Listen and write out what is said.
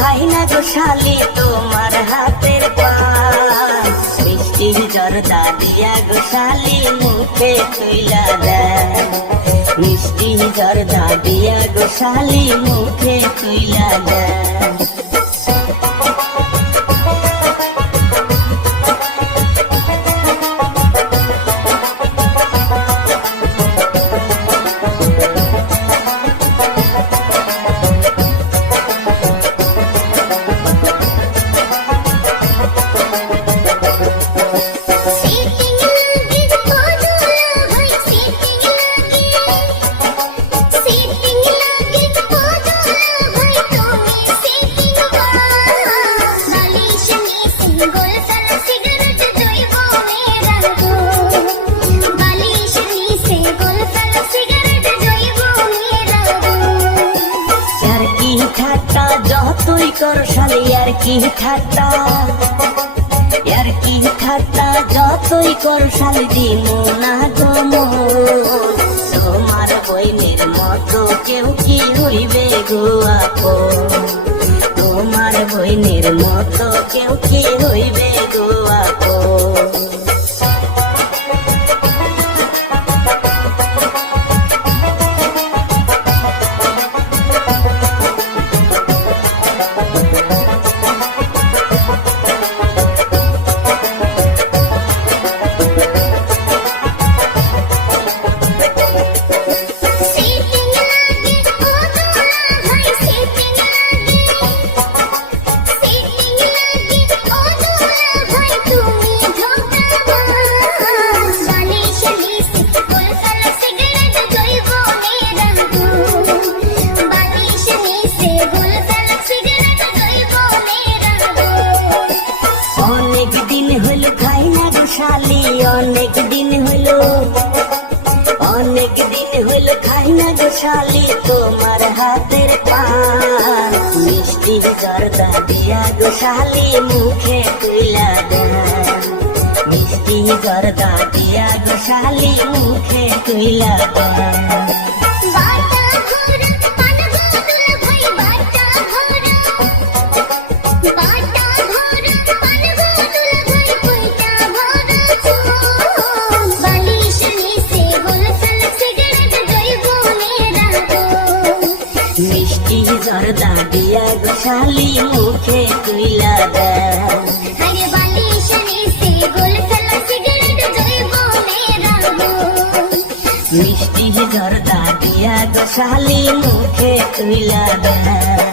খাই না গো শালি তোমার হাতের পান, মিষ্টি জর্দা দিয়া গো শালি মুখে তুইলা দেন, মিষ্টি জর্দা দিয়া গো শালি মুখে তুইলা দেন। যতই কর শালি আর কি ঠাট্টা, আর কি ঠাট্টা যতই কর শালি দিমু না গো মন, তোমার বইনের মতো কেউ কি হইবে গো আপন, তোমার বইনের মতো কেউ কি হইবে গো আপন। অনেক দিন হইল খাই না গো শালি তোমার হাতের পান, মিষ্টি জর্দা দিয়া গো শালি মুখে তুইলা দেন, মিষ্টি জর্দা দিয়া গো শালি মুখে তুইলা দেন। মিষ্টি জর্দা দিয়া গো শালি মুখে তুইলা দেন, মিষ্টি জর্দা দিয়া গো শালি মুখে তুইলা দেন।